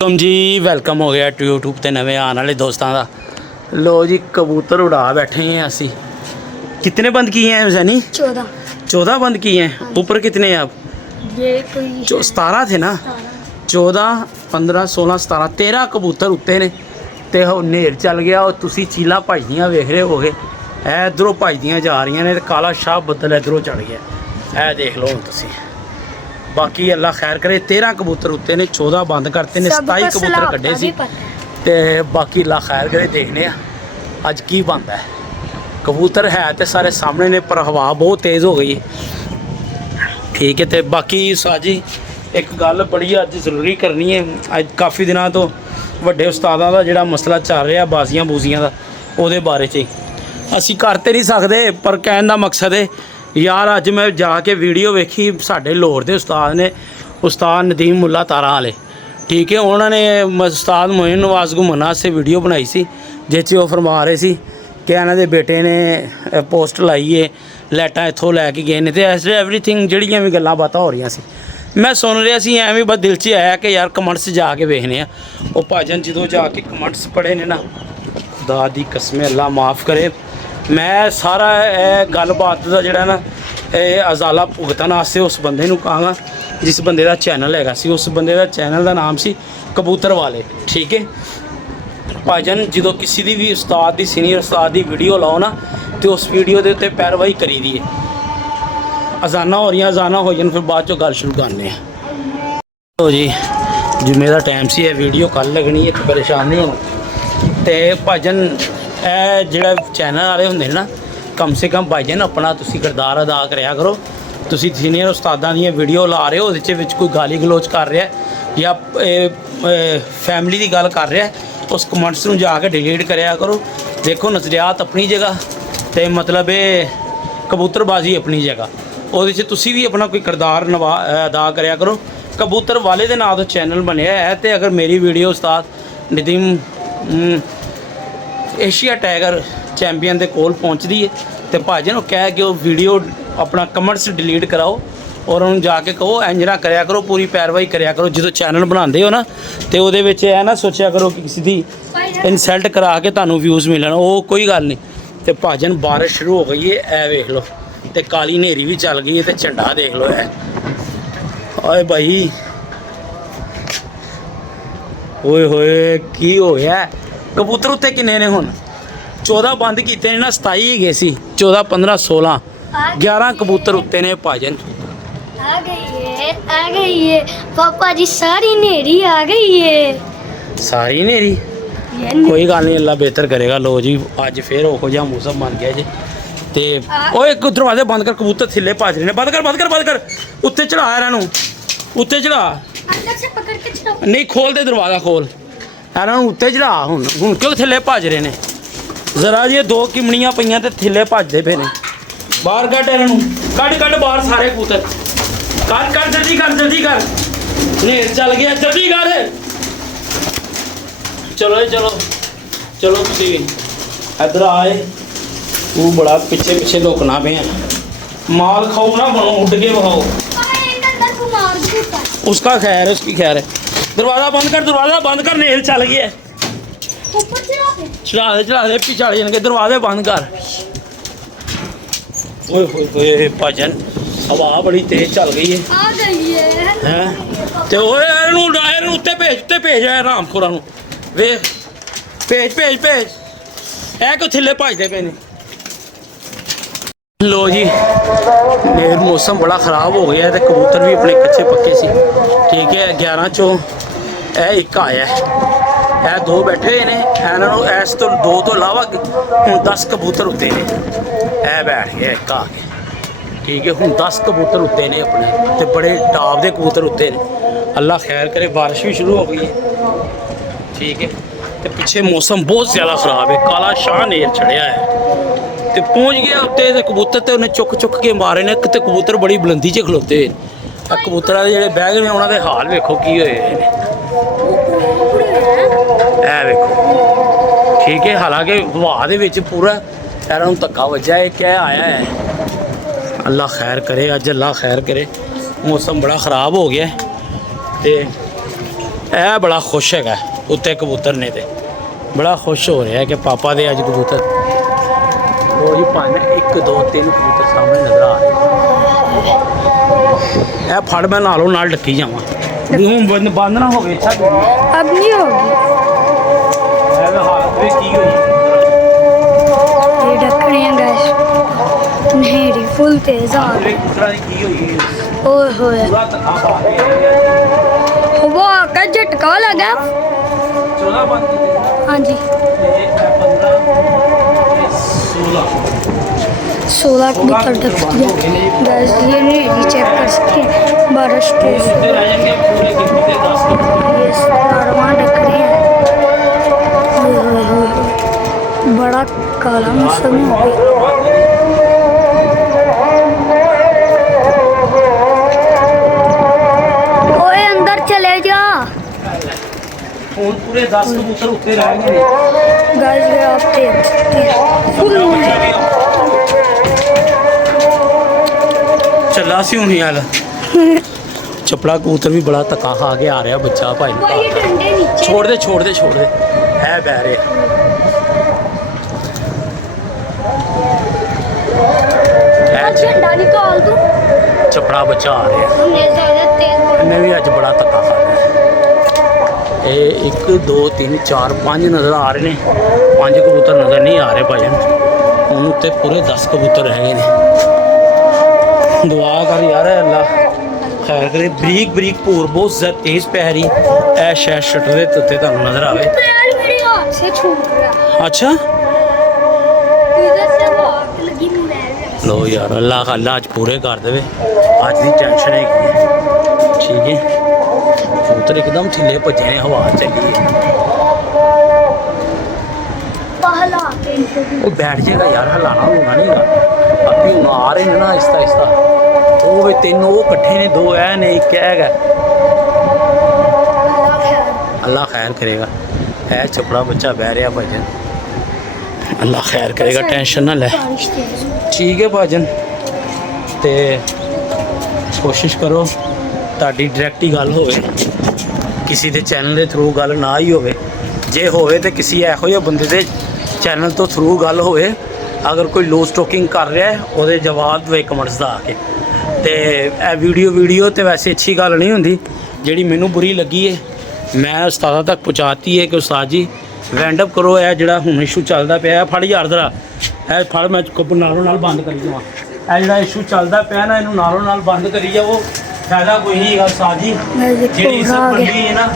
Welcome हो गया YouTube ते नवे आने वाले दोस्तों का। लो जी कबूतर उड़ा बैठे हैं असी। कितने बंद किए हैं हुसैनी? 14 बंद किए हैं। ऊपर कितने हैं अब? ये कोई 17 थे ना। 14 15 16 17 13 कबूतर उत्ते ने ते नेर चल गया। और तुसी चीला भजदियां वेख रहे होगे। इधरों भजदियां जा रही ने। काला शाह बदल इधरों चढ़ गया। ए देख लो हुण तुसी। बाकी अल्लाह खैर करे। 13 कबूतर उत्ते ने, 14 बंद करते ने, 27 कबूतर कड्ढे सी ते बाकी अल्लाह खैर करे। देखने अज की बनता है। कबूतर है तो सारे सामने ने पर हवा बहुत तेज़ हो गई है। ठीक है। तो बाकी साजी एक गल बड़ी अज जरूरी करनी है। अज काफ़ी दिनों तो वड्डे उस्तादां दा जिहड़ा मसला चल रहा बाजियां बूजियां दा उहदे बारे च असीं कर ते नहीं सकदे, पर कहने दा मकसद है यार अज मैं जाके वीडियो वेखी साढ़े लाहौर के उस्ताद ने, उस्ताद नदीम मुल्ला तारा वाले। ठीक है। उन्होंने उस्ताद मोइन नवाज घूमन से वीडियो बनाई सी जिस वो फरमा रहे सी कि इन्हों के बेटे ने पोस्ट लाई है लाइटां इत्थों लैके गए ने। तो ऐसे एवरीथिंग जिहड़ियां भी गल्लां बातां हो रही सी मैं सुन रहा सी। एवं बस दिल च आया कि यार कमेंट्स जाके वेखने वो भाजन जो जाके कमेंट्स पढ़े ने ना, खुदा दी कसम अल्लाह माफ़ करे। मैं सारा गलबात का जोड़ा ना अजाला भुगतन वास्ते उस बंदे नूं कहांगा जिस बंदे का चैनल हैगा सी। उस बंदे का चैनल का नाम सी कबूतर वाले। ठीक है। भाजन जो किसी की भी उस्ताद की सीनियर उस्ताद की वीडियो लाओ ना तो उस वीडियो के उत्ते पैरवाई करी दी है। अजाना हो रही अजाना हो जान फिर बाद चो गल शुरू करने। तो जी जुम्मे का टाइम से है, वीडियो कल लगनी है, परेशान नहीं होना। तो भाजन जोड़ा चैनल वाले होंगे ना कम से कम भाईजन अपना तुसी किरदार अदा कराया करो। तुसी सीनियर उस्तादां दी वीडियो ला रहे हो उहदे विच कोई गाली गलोच कर रहा है या फैमिली की गल कर रहा है, उस कमेंट्स नूं जाके डिलीट कराया करो। देखो नज़रियात अपनी जगह तो मतलब कबूतरबाजी अपनी जगह, उहदे च तुसी भी अपना कोई किरदार अदा कराया करो। कबूतर वाले दे नाम तो चैनल बनया है। तो अगर मेरी वीडियो उस्ताद नदीम एशिया टाइगर चैंपियन के कोल पहुँचती है तो भाजन वो कह के वो वीडियो अपना कमेंट्स डिलीट कराओ और उन्होंने जाके कहो इंज ना कराया करो, पूरी पैरवाई कराया करो। जो चैनल बनाते हो ना तो वो ना सोचा करो कि किसी की इंसल्ट करा के तुहानू व्यूज़ मिलन, वो कोई गल नहीं। तो भाजन बारिश शुरू हो गई है, ए वेख लो। तो काली नेरी भी चल गई है तो झंडा देख लो है। ओए भाई ओए होए की हो गया। कबूतर उत्ते किन्ने ने हुण? 14 बंद किए ना, 27 गए सी। 14 15 16 11 कबूतर उत्ते ने भाजन। आ गई है पापा जी, सारी नेरी आ गई है। सारी नेरी कोई गल नहीं, अल्लाह बेहतर करेगा। लो जी अज फिर ओहो जिहा मौसम बन गया जी। तो एक दरवाजे बंद कर, कबूतर थल्ले भज रहे हैं। बंद कर बंद कर बंद कर। उत्ते चढ़ा इन्हों, उत्ते चढ़ा। अंदर से पकड़ के चढ़ाओ। नहीं खोल दे दरवाज़ा, खोल इन्हों उत्ते चढ़ा। हुण क्यों थल्ले भज रहे हैं? जरा जी 2 किमनियां पईयां ते थल्ले भजदे पे ने। बाहर कट इन्हों, कट कट बाहर सारे कबूतर कट कट। जल्दी कर जल्दी कर, नेर चल गया, जल्दी कर। चलो चलो चलो तुसी इधर आए। तू बड़ा पिछे पिछे लुकना पे माल खाओ ना बनो, उड़ के बहाओ। उसका खैर है, उसकी खैर है। दरवाज़ा बंद कर, दरवाज़ा बंद कर, नेल चल गया। चढ़ा दे पिछाड़ जाएंगे। दरवाजे बंद कर। ओए होए होए भाजन हवा बड़ी तेज चल गई है। आ गई है तो ओए उत्ते भेज आराम खोरा नूं वेख, भेज भेज भेज। ए क्यों थल्ले भजदे पे ने? लो जी नेर मौसम बड़ा ख़राब हो गया है तो कबूतर भी अपने कच्चे पक्के सी। ठीक है। 11 चों एक आया है, 2 बैठे हुए हैं। इन्होंने इस तो 2 तो इलावा हूँ 10 कबूतर उत्ते ने। बैठ गया एक आके। ठीक है। हूँ 10 कबूतर उत्ते ने अपने, तो बड़े टाप के कबूतर उत्ते ने। अल्लाह खैर करे। बारिश भी शुरू हो गई है। ठीक है। तो पिछे मौसम बहुत ज़्यादा ख़राब है, काला शाह नेर चढ़िया है। तो पहुँच गया उत्ते तो कबूतर तो उन्हें चुक चुक के मारे ने। तो कबूतर बड़ी बुलंदी च खलोते। कबूतर के जोड़े बैग ने उन्होंने हाल वेखो की होए वेखो। ठीक है। हालांकि हवा के पूरा पैरों धक्का वजा है। क्या आया है? अल्लाह खैर करे। अज अल्लाह खैर करे। मौसम बड़ा ख़राब हो गया तो ਇਹ ਬੜਾ ਖੁਸ਼ ਹੈਗਾ ਉੱਤੇ ਕਬੂਤਰ ਨੇ ਤੇ ਬੜਾ ਖੁਸ਼ ਹੋ ਰਿਹਾ ਕਿ ਪਾਪਾ ਦੇ ਅੱਜ ਕਬੂਤਰ ਉਹ ਜੀ ਭਾਵੇਂ 1 2 3 ਕਬੂਤਰ ਸਾਹਮਣੇ ਨਜ਼ਰ ਆ ਰਹੇ ਇਹ ਫੜ ਮੈਂ ਨਾਲੋਂ ਨਾਲ ਡੱਕੀ ਜਾਵਾਂ ਮੂੰਹ ਬੰਦ ਨਾ ਹੋਵੇ ਅੱਛਾ अब नहीं होगी ਇਹ ਹਾਲਤ ਵੇ ਕੀ ਹੋਈ ये ढकने हैं गैस नहेरी फुल तेज आ ਇਹ ਕਬੂਤਰਾਂ ਦੀ ਕੀ ਹੋਈ ओए होए ਪੂਰਾ ਤੱਕਾ ਪਾ ਕੇ वो का झटका लगा 14 ਬੰਦ ਕੀਤੇ हाँ जी ਤੇ 15 16 16 कबूतर ढक दिया गैस ये नहेरी चेक कर सकते हैं बारिश तेज ਉੱਤੇ ਰਹਿ ਜਾਣਗੇ ਪੂਰੇ ਗਿਣਤੀ ਦੇ 10 ये कारवां ढक रहे हैं ओए होए होए बड़ा काला मौसम हो गया ओए अंदर चले जा ਹੁਣ ਪੂਰੇ 10 ਕਬੂਤਰ ਉੱਤੇ ਰਹਿ ਗਏ ਨੇ गाइस ये आप देख सकते हैं फुल ਚੱਲਾ ਸੀ ਹੁਣ ਯਾਰ ਚਪੜਾ ਕਬੂਤਰ ਵੀ ਬੜਾ ਧੱਕਾ ਖਾ ਕੇ ਆ ਰਿਹਾ ਬੱਚਾ ਭਾਈ ਨੂੰ भाई ये डंडे नीचे ਛੋੜ ਦੇ ਹੈ ਬਹਿ ਰਿਹਾ डंडा निकाल दूं ਚਪੜਾ ਬੱਚਾ ਆ ਰਿਹਾ हमने ज्यादा तेज ਇਹਨੇ ਵੀ ਅੱਜ ਬੜਾ ਧੱਕਾ ਖਾਦਾ ਇਹ 1 2 3 4 5 ਨਜ਼ਰ ਆ ਰਹੇ ਨੇ 5 ਕਬੂਤਰ ਨਜ਼ਰ ਨਹੀਂ ਆ ਰਹੇ ਭਾਈ ਹੁਣ ਉੱਤੇ ਪੂਰੇ 10 ਕਬੂਤਰ ਰਹਿ ਗਏ ਨੇ ਦੁਆ ਕਰ ਯਾਰ ਅੱਲਾ ਖੈਰ ਕਰੇ ਬਰੀਕ ਬਰੀਕ ਭੂਰ ਬਹੁਤ ਜ਼ਿਆਦਾ ਤੇਜ਼ ਪੈ ਰਹੀ ਇਹ ਸ਼ਾਇਦ ਸ਼ਟਰ ਦੇ ਉੱਤੇ ਤੁਹਾਨੂੰ ਨਜ਼ਰ ਆਵੇ यार मेरे हाथ से छूट गया ਅੱਛਾ इधर से आग लगी मुझे ਲੋ ਯਾਰ ਅੱਲਾ ਅੱਜ ਪੂਰੇ ਕਰ ਦੇਵੇ ਅੱਜ ਦੀ ਟੈਨਸ਼ਨ ਹੈਗੀ ਹੈ ਠੀਕ ਹੈ ਕਬੂਤਰ ਇੱਕਦਮ ਥੱਲੇ ਭੱਜੇ ਨੇ ਹਵਾ ਚੱਲੀ ਹੈ पहला के इनको भी ਉਹ ਬੈਠ ਜਾਏਗਾ ਯਾਰ ਹਲਾਣਾ ਹੋਣਾ ਨਹੀਂਗਾ ਆਪੀ ਹੁਣ ਆ ਰਹੇ ਨੇ ਨਾ ਆਹਿਸਤਾ ਆਹਿਸਤਾ ਉਹ ਵੇ ਤਿੰਨ ਉਹ ਇਕੱਠੇ ਨੇ ਦੋ ਐ ਨੇ ਇੱਕ ਹੈਗਾ ਅੱਲਾ ਖੈਰ ਕਰੇਗਾ ਹੈ ਚਪੜਾ ਬੱਚਾ ਬਹਿ ਰਿਹਾ ਭਾਜਨ ਅੱਲਾ ਖੈਰ ਕਰੇਗਾ ਟੈਨਸ਼ਨ ਨਾ ਲੈ बारिश तेज ਠੀਕ ਹੈ ਭਾਜਨ ਤੇ ਕੋਸ਼ਿਸ਼ ਕਰੋ ਤੁਹਾਡੀ ਡਾਇਰੈਕਟ ਹੀ ਗੱਲ ਹੋਵੇ ਕਿਸੇ ਦੇ ਚੈਨਲ ਦੇ ਥਰੂ ਗੱਲ ਨਾ ਹੀ ਹੋਵੇ ਜੇ ਹੋਵੇ ਤੇ ਕਿਸੇ ਇਹੋ ਜਿਹੇ ਬੰਦੇ ਦੇ ਚੈਨਲ ਤੋਂ ਥਰੂ ਗੱਲ ਹੋਵੇ ਅਗਰ ਕੋਈ ਲੋ ਸਟੋਕਿੰਗ ਕਰ ਰਿਹਾ ਹੈ ਉਹਦੇ ਜਵਾਬ ਦੇ ਕਮੈਂਟਸ ਦਾ ਆ ਕੇ ਤੇ ਇਹ ਵੀਡੀਓ ਤੇ ਵੈਸੇ ਅੱਛੀ ਗੱਲ ਨਹੀਂ ਹੁੰਦੀ ਜਿਹੜੀ ਮੈਨੂੰ ਬੁਰੀ ਲੱਗੀ ਹੈ ਮੈਂ ਉਸਤਾਦਾਂ ਤੱਕ ਪਹੁੰਚਾਤੀ ਹੈ ਕਿ ਉਸਤਾਦ ਜੀ ਵੈਂਡ ਅਪ ਕਰੋ ਇਹ ਜਿਹੜਾ ਹੁਣ ਇਸ਼ੂ ਚੱਲਦਾ ਪਿਆ ਫੜ ਯਾਰ ਜ਼ਰਾ ਇਹ ਫੜ ਮੈਂ ਨਾਲੋਂ ਨਾਲ ਬੰਦ ਕਰੀ ਜਾਵਾਂ ਇਹ ਜਿਹੜਾ ਇਸ਼ੂ ਚੱਲਦਾ ਪਿਆ ਨਾ ਇਹਨੂੰ ਨਾਲੋਂ ਨਾਲ ਬੰਦ ਕਰੀ ਜਾਵੋ ਫਾਇਦਾ ਕੋਈ ਨਹੀਂ ਹੈਗਾ ਉਸਤਾਦ ਜੀ ਜਿਹੜੀ ਸਭ ਬੰਦੀ ਹੈ ਨਾ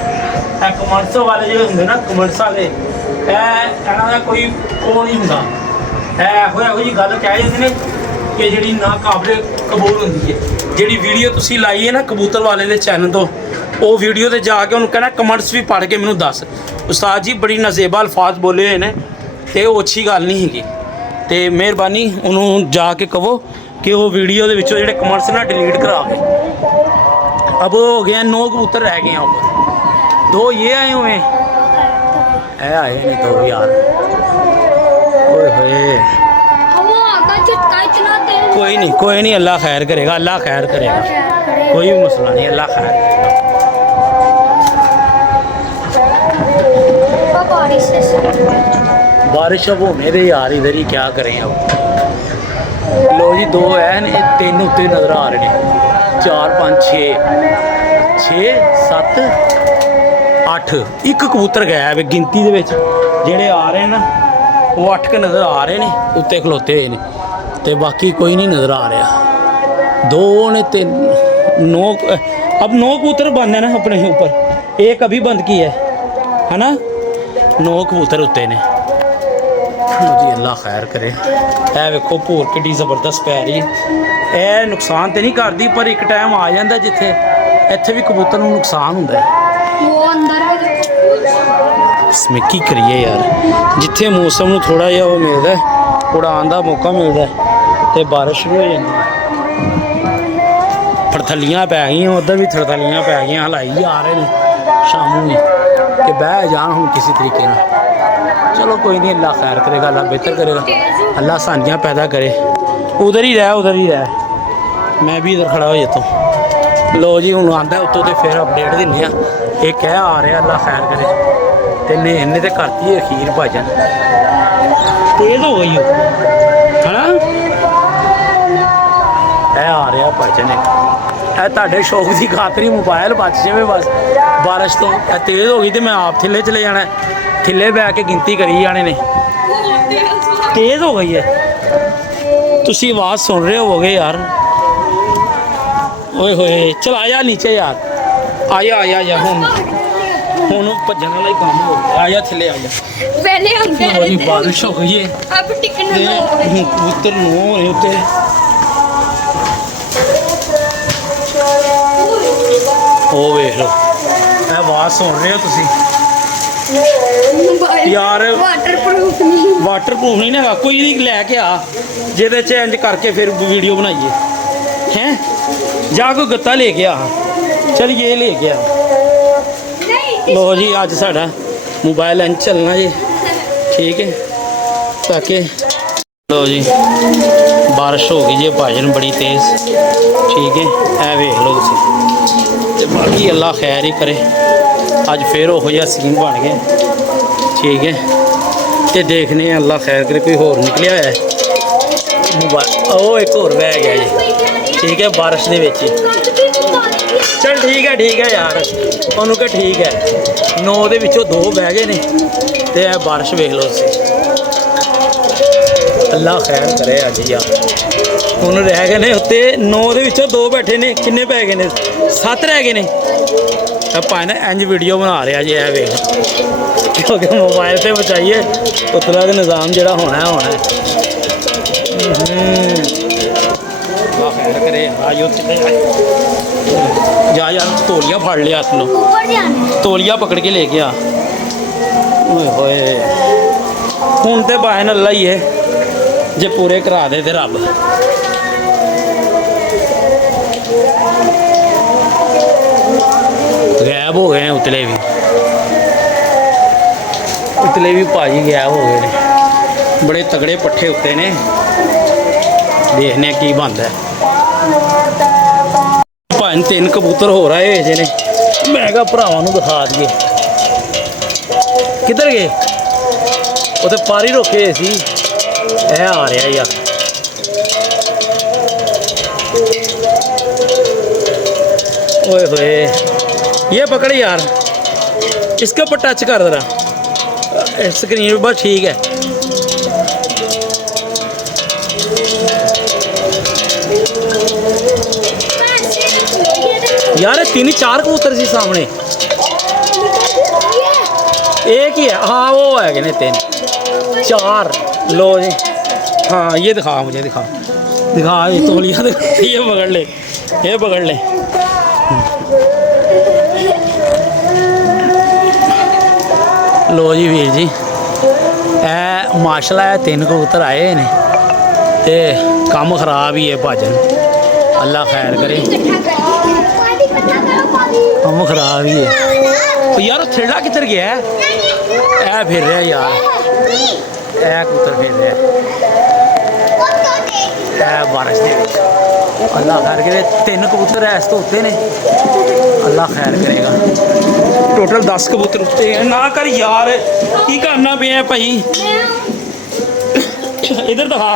ਇਹ ਕਮੈਂਟਸ ਵਾਲੇ ਜਿਹੜੇ ਹੁੰਦੇ ਨਾ ਕਮੈਂਟਸ ਵਾਲੇ ਇਹਨਾਂ ਦਾ ਕੋਈ ਉਹ ਨਹੀਂ ਹੁੰਦਾ ਇਹੋ ਜਿਹੀ ਗੱਲ ਕਹਿ ਜਾਂਦੇ ਨੇ ਕਿ ਜਿਹੜੀ ਨਾ ਕਾਬਲੇ ਕਬੂਲ ਹੁੰਦੀ ਹੈ ਜਿਹੜੀ ਵੀਡੀਓ ਤੁਸੀਂ ਲਾਈ ਹੈ ਨਾ ਕਬੂਤਰ ਵਾਲੇ ਦੇ ਚੈਨਲ ਤੋਂ ਉਹ ਵੀਡੀਓ ਤੇ ਜਾ ਕੇ ਉਹਨੂੰ ਕਹਿਣਾ ਕਮੈਂਟਸ ਵੀ ਪੜ੍ਹ ਕੇ ਮੈਨੂੰ ਦੱਸ ਉਸਤਾਦ ਜੀ ਬੜੀ ਨਜ਼ੇਬਾ ਅਲਫਾਜ਼ ਬੋਲੇ ਹੋਏ ਨੇ ਤੇ ਉਹ ਅੱਛੀ ਗੱਲ ਨਹੀਂ ਹੈਗੀ ਤੇ ਮਿਹਰਬਾਨੀ ਉਹਨੂੰ ਜਾ ਕੇ ਕਹੋ ਕਿ ਉਹ ਵੀਡੀਓ ਦੇ ਵਿੱਚੋਂ ਜਿਹੜੇ ਕਮੈਂਟਸ ਨਾ ਡਿਲੀਟ ਕਰਾਵੇ ਅਬ ਹੋ ਗਿਆ 9 ਕਬੂਤਰ ਰਹਿ ਗਏ ਆ ਉੱਪਰ 2 ਇਹ ਆਏ ਹੋਏ ਇਹ ਆਏ ਨੇ 2 ਯਾਰ ਓਏ ਹੋਏ हवा का झटका इतना तेज कोई नहीं अल्लाह खैर करेगा कोई भी मसला नहीं अल्लाह खैर करेगा बारिश से बारिश अब हो मेरे यार इधर ही क्या करें अब लो जी 2 है ने 3 उत्ते नज़र आ रहे हैं 4 5 6 7 8 एक कबूतर गया है गिनती ਦੇ ਵਿੱਚ ਜਿਹੜੇ ਆ ਰਹੇ ਨੇ ਉਹ 8 ਕੇ ਨਜ਼ਰ ਆ ਰਹੇ ਨੇ ਉੱਤੇ ਖਲੋਤੇ ਹੋਏ ਨੇ ਤੇ ਬਾਕੀ ਕੋਈ नहीं नज़र आ रहा 2 ने 3 9 अब 9 कबूतर बंद है ना अपने ऊपर एक अभी बंद किया है ना 9 कबूतर उत्ते ने जी अल्लाह खैर करे ਇਹ ਵੇਖੋ ਭੂਰ ਕਿੱਡੀ ਜ਼ਬਰਦਸਤ ਪੈ ਰਹੀ ਹੈ ਇਹ ਨੁਕਸਾਨ ਤੇ ਨਹੀਂ ਕਰਦੀ ਪਰ ਇੱਕ ਟਾਈਮ ਆ ਜਾਂਦਾ ਜਿੱਥੇ ਇੱਥੇ ਵੀ ਕਬੂਤਰ ਨੂੰ ਨੁਕਸਾਨ ਹੁੰਦਾ ਹੈ वो अंदर में ਇਸਮੇ ਕੀ ਕਰੀਏ ਯਾਰ ਜਿੱਥੇ ਮੌਸਮ ਨੂੰ ਥੋੜਾ ਜਿਹਾ ਉਹ ਮਿਲਦਾ ਉਡਾਉਣ ਦਾ ਮੌਕਾ ਮਿਲਦਾ ਤੇ ਬਾਰਿਸ਼ ਵੀ ਹੋ ਜਾਂਦੀ ਹੈ ਥੜਥਲੀਆਂ ਪੈ ਗਈਆਂ ਉਧਰ ਵੀ ਥੜਥਲੀਆਂ ਪੈ ਗਈਆਂ ਹਲਾਈ ਜਾ ਰਹੇ ਨੇ ਸ਼ਾਮ ਨੂੰ ਵੀ ਕਿ ਬਹਿ ਜਾਣ ਹੁਣ ਕਿਸੇ ਤਰੀਕੇ ਨਾਲ चलो कोई नहीं अल्लाह खैर करेगा अल्लाह बेहतर करेगा अल्लाह आसानियाँ पैदा करे उधर ही रह मैं भी इधर खड़ा हो जाता हूँ लो जी हूँ आंदा उत्तों तो फिर अपडेट दिन्ने ਇਹ ਕਹਿ ਆ ਰਿਹਾ ਅੱਲਾ ਖੈਰ ਕਰੇ ਤੇ ਨੇ ਇਹਨੇ ਤੇ ਕਰਤੀ ਅਖੀਰ ਭਾਜਨ ਤੇਜ਼ ਹੋ ਗਈ ਉਹ ਹਨਾ ਇਹ ਆ ਰਿਹਾ ਭਾਜਨ ਇਹ ਤੁਹਾਡੇ ਸ਼ੌਕ ਦੀ ਖਾਤਰ ਹੀ ਮੋਬਾਈਲ ਬਚ ਜਾਵੇ ਬਸ ਬਾਰਿਸ਼ ਤੋਂ ਇਹ ਤੇਜ਼ ਹੋ ਗਈ ਤੇ ਮੈਂ ਆਪ ਥੱਲੇ ਚਲੇ ਜਾਣਾ ਥੱਲੇ ਬੈ ਕੇ ਗਿਣਤੀ ਕਰੀ ਜਾਣੇ ਨੇ ਤੇਜ਼ ਹੋ ਗਈ ਹੈ ਤੁਸੀਂ ਆਵਾਜ਼ ਸੁਣ ਰਹੇ ਹੋਵੋਗੇ ਯਾਰ ਓਏ ਹੋਏ ਚਲ ਆ ਜਾ ਨੀਚੇ ਯਾਰ ਆ ਜਾ ਹੁਣ ਭੱਜਣ ਵਾਲਾ ਹੀ ਕੰਮ ਹੋ ਗਿਆ ਆ ਜਾ ਥੱਲੇ ਆ ਜਾ पहले हम कह ਉਹਦੀ रहे थे ਬਾਰਿਸ਼ ਹੋ ਗਈ ਹੈ अब टिकने ਤੇ दो ਹੁਣ ਕਬੂਤਰ ਨੂੰ ਹੋਣੇ ਉੱਤੇ ਉਹ ਵੇਖ ਲਓ ਇਹ ਆਵਾਜ਼ ਸੁਣ ਰਹੇ ਹੋ ਤੁਸੀਂ यार वाटर प्रूफ नहीं ਵਾਟਰਪ੍ਰੂਫ ਨਹੀਂ ਨਾ ਹੈਗਾ ਕੋਈ ਨਹੀਂ ਲੈ ਕੇ ਆ ਜਿਹਦੇ ਚ ਇੰਜ ਕਰਕੇ ਫਿਰ ਵੀਡੀਓ ਬਣਾਈਏ ਹੈ ਜਾ ਕੋਈ ਗੱਤਾ ਲੈ ਕੇ ਆ ਚਲ ਇਹ ਲੈ ਕੇ ਆ नहीं ਲੋ ਜੀ ਅੱਜ ਸਾਡਾ ਮੋਬਾਈਲ ਇੰਜ ਚੱਲਣਾ ਜੀ ਠੀਕ ਹੈ ਤਾਂ ਕਿ ਲੋ ਜੀ ਬਾਰਿਸ਼ ਹੋ ਗਈ ਜੀ ਭਾਜਨ ਬੜੀ ਤੇਜ਼ ਠੀਕ ਹੈ ਇਹ ਵੇਖ ਲਓ ਤੁਸੀਂ ਤੇ ਬਾਕੀ ਅੱਲਾ ਖੈਰ ਹੀ ਕਰੇ ਅੱਜ ਫੇਰ ਉਹੋ ਜਿਹਾ ਸੀਨ ਬਣ ਗਿਆ ਠੀਕ ਹੈ ਤੇ ਦੇਖਨੇ ਆ ਅੱਲਾ ਖੈਰ ਕਰੇ ਕੋਈ ਹੋਰ ਨਿਕਲਿਆ ਹੋਇਆ ਹੈ ਮੋਬਾਈਲ ਉਹ ਇੱਕ ਹੋਰ ਬਹਿ ਗਿਆ ਜੀ ਠੀਕ ਹੈ ਬਾਰਿਸ਼ ਦੇ ਵਿੱਚ ਚਲ ਠੀਕ ਹੈ ਯਾਰ ਉਹਨੂੰ ਕਿ ਠੀਕ ਹੈ 9 ਦੇ ਵਿੱਚੋਂ 2 ਬਹਿ ਗਏ ਨੇ ਤੇ ਇਹ ਬਾਰਿਸ਼ ਵੇਖ ਲਓ ਤੁਸੀਂ ਅੱਲਾ ਖੈਰ ਕਰੇ ਅੱਜ ਯਾਰ ਹੁਣ ਰਹਿ ਗਏ ਨੇ ਉੱਤੇ 9 ਦੇ ਵਿੱਚੋਂ 2 ਬੈਠੇ ਨੇ ਕਿੰਨੇ ਪੈ ਗਏ ਨੇ 7 ਰਹਿ ਗਏ ਨੇ ਆਪਾਂ ਨਾ ਇੰਜ ਵੀਡੀਓ ਬਣਾ ਰਿਹਾ ਜੀ ਇਹ ਵੇਖ ਕਿਉਂਕਿ ਮੋਬਾਈਲ ਤੇ ਬਚਾਈਏ ਉਤਲਾ ਦਾ ਨਿਜ਼ਾਮ ਜਿਹੜਾ ਹੋਣਾ ਹੈ ਅੱਲਾ ਖੈਰ ਕਰੇ ਆਇਓ ਤੇ ਜਾ ਯਾਰ ਤੋਲੀਆ ਫੜ ਲਿਆ ਹੱਥ ਨੂੰ ऊपर जाना ਤੋਲੀਆ ਪਕੜ ਕੇ ਲੈ ਗਿਆ ਓਏ ਹੋਏ ਹੁਣ ਤੇ ਬਾਹਨ ਅੱਲਾ ਹੀ ਹੈ ਜੇ ਪੂਰੇ ਕਰਾ ਦੇ ਤੇ ਰੱਬ ਗਾਇਬ ਹੋ ਗਏ ਨੇ ਉਤਲੇ ਵੀ ਭਾਜੀ ਗਾਇਬ ਹੋ ਗਏ ਨੇ ਬੜੇ ਤਗੜੇ ਪੱਠੇ ਉੱਤੇ ਨੇ ਦੇਖਨੇ ਕੀ ਬਣਦਾ ਭਾਂ 3 ਕਬੂਤਰ ਹੋ ਰਹੇ ਜੇ ਨੇ ਮੈਂ ਕਿਹਾ ਭਰਾਵਾਂ ਨੂੰ ਦਿਖਾ ਦਈਏ ਕਿੱਧਰ ਗਏ ਉਹ ਤੇ ਪਾਰੀ ਰੋਕੇ ਸੀ ਇਹ ਆ ਰਿਹਾ ਯਾਰ ओए होए ये पकड़ यार इसके ऊपर टच कर जरा स्क्रीन बस ठीक है यार 3-4 कबूतर सी सामने एक ही है हाँ वो है ने 3-4 लो जी हाँ ये दिखा मुझे दिखा ये तौलिया ये पकड़ ले लो जी वीर जी ए माशाल्लाह 3 कबूतर आए ने ते काम खराब ही है भाजन अल्लाह खैर करे काम खराब ही है यार थेड़ा किधर गया है ए फिर रहा यार ए कबूतर फिर रहा ए बारिश दे अल्लाह खैर करे 3 कबूतर ऐस तो उत्ते ने अल्लाह खैर करेगा टोटल 10 कबूतर उत्ते हैं ना कर यार की करना पे भाई इधर दिखा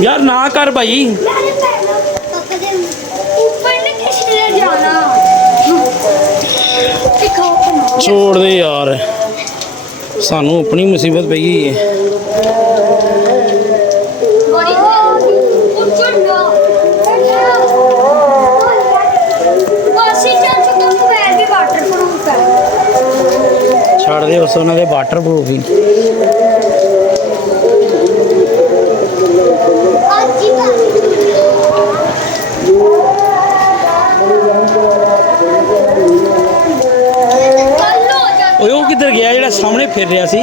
यार ना कर भाई छोड़ दे यार सानू अपनी मुसीबत पई है छड़ दे उस उन्होंने वाटर प्रूफ ही ਉਹ ਕਿੱਧਰ ਗਿਆ ਜਿਹੜਾ ਸਾਹਮਣੇ ਫਿਰ ਰਿਹਾ ਸੀ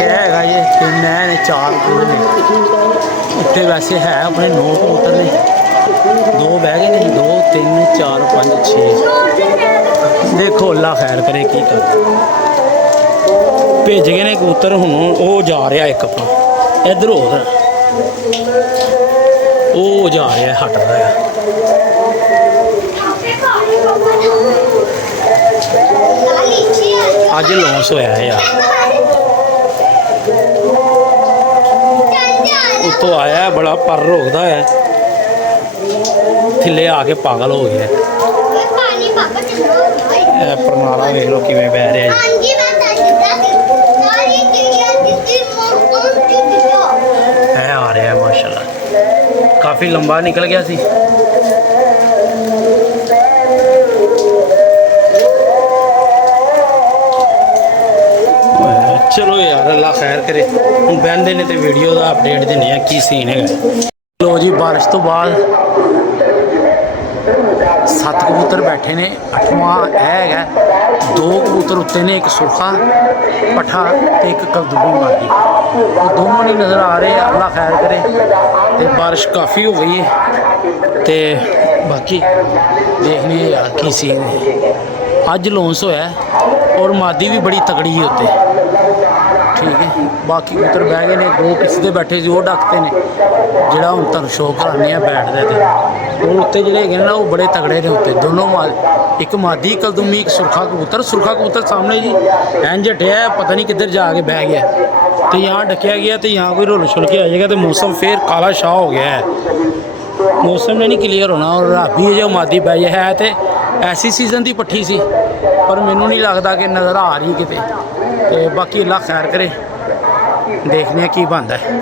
ਹੈਗਾ ਇਹ 3 ਨੇ 4 ਨੇ ਉੱਤੇ ਵੈਸੇ ਹੈ ਆਪਣੇ 9 ਕਬੂਤਰ ਨੇ 2 ਬਹਿ ਗਏ ਨੇ 2 3 4 5 6 देखो अल्लाह खैर करे की कर ਭੇਜ ਗਏ ਨੇ ਕਬੂਤਰ, ਹੁਣ ਉਹ ਜਾ ਰਿਹਾ ਇੱਕ ਆਪਣਾ ਇੱਧਰ ਉਧਰ, ਉਹ ਜਾ ਰਿਹਾ ਹਟ ਰਿਹਾ। ਅੱਜ ਲੌਂਸ ਹੋਇਆ ਯਾਰ, ਉੱਤੋਂ ਆਇਆ ਬੜਾ ਪਰ ਰੋਕਦਾ ਹੈ, ਥੱਲੇ ਆ ਕੇ ਪਾਗਲ ਹੋ ਗਿਆ। ਇਹ ਪਰਨਾਲਾ ਵੇਖ ਲਓ ਕਿਵੇਂ ਬਹਿ ਰਿਹਾ ਜੀ। ਇਹ ਆ ਰਿਹਾ ਮਾਸ਼ਾਅੱਲਾ, ਕਾਫੀ ਲੰਬਾ ਨਿਕਲ ਗਿਆ ਸੀ। ਚਲੋ ਯਾਰ ਅੱਲਾ ਖੈਰ ਕਰੇ। ਹੁਣ ਬਹਿੰਦੇ ਨੇ ਤੇ ਵੀਡੀਓ ਦਾ ਅਪਡੇਟ ਦਿੰਦੇ ਆ ਕੀ ਸੀਨ ਹੈਗਾ। ਲੋ ਜੀ ਬਾਰਿਸ਼ ਤੋਂ ਬਾਅਦ 7 ਕਬੂਤਰ ਬੈਠੇ ਨੇ, 8ਵਾਂ ਇਹ ਹੈਗਾ। 2 ਕਬੂਤਰ ਉੱਤੇ ਨੇ, ਇੱਕ ਸੁਰਖਾ ਪੱਠਾ ਤੇ ਇੱਕ ਕਲਦੂਬੀ ਮਾਦੀ, ਉਹ ਦੋਨੋਂ ਨਹੀਂ ਨਜ਼ਰ ਆ ਰਹੇ। ਅੱਲਾ ਖੈਰ ਕਰੇ। ਤੇ ਬਾਰਿਸ਼ ਕਾਫੀ ਹੋ ਗਈ ਹੈ ਤੇ ਬਾਕੀ ਦੇਖਨੇ ਯਾਰ ਕੀ ਸੀਨ ਹੈ। ਅੱਜ ਲੌਂਸ ਹੋਇਆ ਔਰ ਮਾਦੀ ਵੀ ਬੜੀ ਤਗੜੀ ਹੈ ਉੱਤੇ, ਠੀਕ ਹੈ। ਬਾਕੀ ਕਬੂਤਰ ਬਹਿ ਗਏ ਨੇ, 2 ਕਿਸੇ ਦੇ ਬੈਠੇ ਸੀ ਉਹ ਡੱਕਤੇ ਨੇ, ਜਿਹੜਾ ਹੁਣ ਤੁਹਾਨੂੰ ਸ਼ੋਅ ਕਰਾਉਂਦੇ ਆ ਬੈਠਦੇ ਤੇ ਉਹ ਉੱਤੇ ਜਿਹੜੇ ਹੈਗੇ ਨੇ ਨਾ ਉਹ ਬੜੇ ਤਗੜੇ ਨੇ ਉੱਤੇ ਦੋਨੋਂ। ਇੱਕ ਮਾਦੀ ਕਲਦੂਮੀ, ਇੱਕ ਸੁਰਖਾ ਕਬੂਤਰ। ਸੁਰਖਾ ਕਬੂਤਰ ਸਾਹਮਣੇ ਜੀ ਇੰਜ ਹਟਿਆ, ਪਤਾ ਨਹੀਂ ਕਿੱਧਰ ਜਾ ਕੇ ਬਹਿ ਗਿਆ ਤੇ यहाँ ਡੱਕਿਆ ਗਿਆ ਤੇ यहाँ ਕੋਈ ਰੁਲ ਛੁਲ ਕੇ ਆ ਜਾਏਗਾ ਤੇ ਮੌਸਮ ਫਿਰ ਕਾਲਾ ਸ਼ਾਹ ਹੋ ਗਿਆ ਹੈ। ਮੌਸਮ ਨੇ ਨਹੀਂ ਕਲੀਅਰ ਹੋਣਾ ਔਰ ਰਾਬੀ ਜੋ ਮਾਦੀ ਪੈ ਹੈ ਤੇ ਐਸੀ ਸੀਜ਼ਨ ਦੀ ਪੱਠੀ ਸੀ, ਪਰ ਮੈਨੂੰ ਨਹੀਂ ਲੱਗਦਾ ਕਿ ਨਜ਼ਰ ਆ ਰਹੀ ਕਿਤੇ। ਤੇ ਬਾਕੀ ਅੱਲਾ ਖੈਰ ਕਰੇ, ਦੇਖਦੇ ਹਾਂ ਕੀ ਬਣਦਾ ਹੈ।